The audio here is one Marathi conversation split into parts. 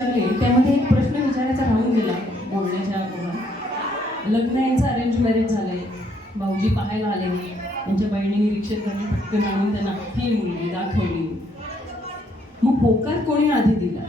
त्यामध्ये एक प्रश्न विचारायचा राहून गेला बोलण्याच्या ओघात. लग्न यांचं अरेंज मॅरेज झालंय, भाऊजी पाहायला आले, त्यांच्या बहिणीने रिक्षेत त्यांनी पटकन आणून त्यांना ही मुलगी दाखवली. मग होकार कोणी आधी दिला?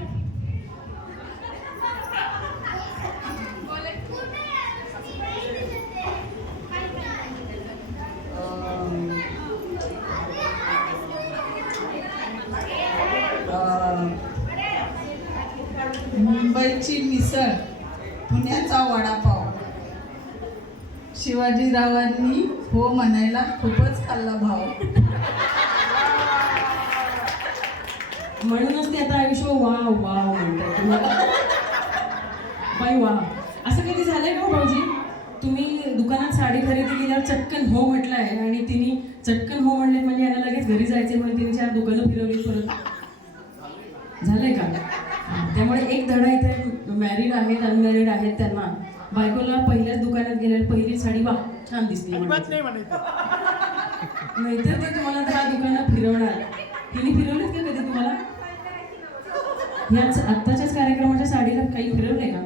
मुंबईची मिसळ, पुण्याचा वडापाव. शिवाजीरावांनी हो म्हणायला खूपच खाल्ला भाव. म्हणूनच ते आता आयुष्य वाव वाव म्हणतात तुम्हाला. बाई वा. असं कधी झालंय का भाऊजी, तुम्ही दुकानात साडी खरेदी केल्यावर चटकन हो म्हटलंय आणि तिने चटकन हो म्हणले म्हणजे याला लगेच घरी जायचे म्हणजे तिने 4 दुकानं फिरवली परत? झालंय का? त्यामुळे एक धडा इथे मॅरिड आहेत अनमॅरिड आहेत त्यांना, बायकोला पहिल्याच दुकानात गेल्यावर पहिली साडी वा छान दिसते नाहीतर ते तुम्हाला 10 दुकानात फिरवणार. तिने फिरवलेत का कधी तुम्हाला? ह्याच आत्ताच्याच कार्यक्रमाच्या साडीला काही फिरवलंय का?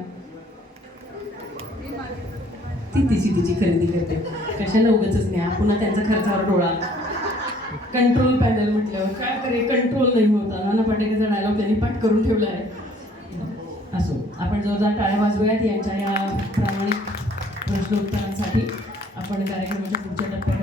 ती तिची खरेदी करते, कशाला उगाचच नाही पुन्हा त्यांचा खर्चावर डोळा. कंट्रोल पॅनल म्हटल्यावर काय करे, कंट्रोल नाही होता. नाना पाटेकरचा डायलॉग त्यांनी पाठ करून ठेवला आहे. असो, आपण जोरदार टाळ्या वाजवूयात यांच्या या प्रामाणिक प्रश्नोत्तरांसाठी. आपण कार्यक्रमाच्या पुढच्या टप्प्यात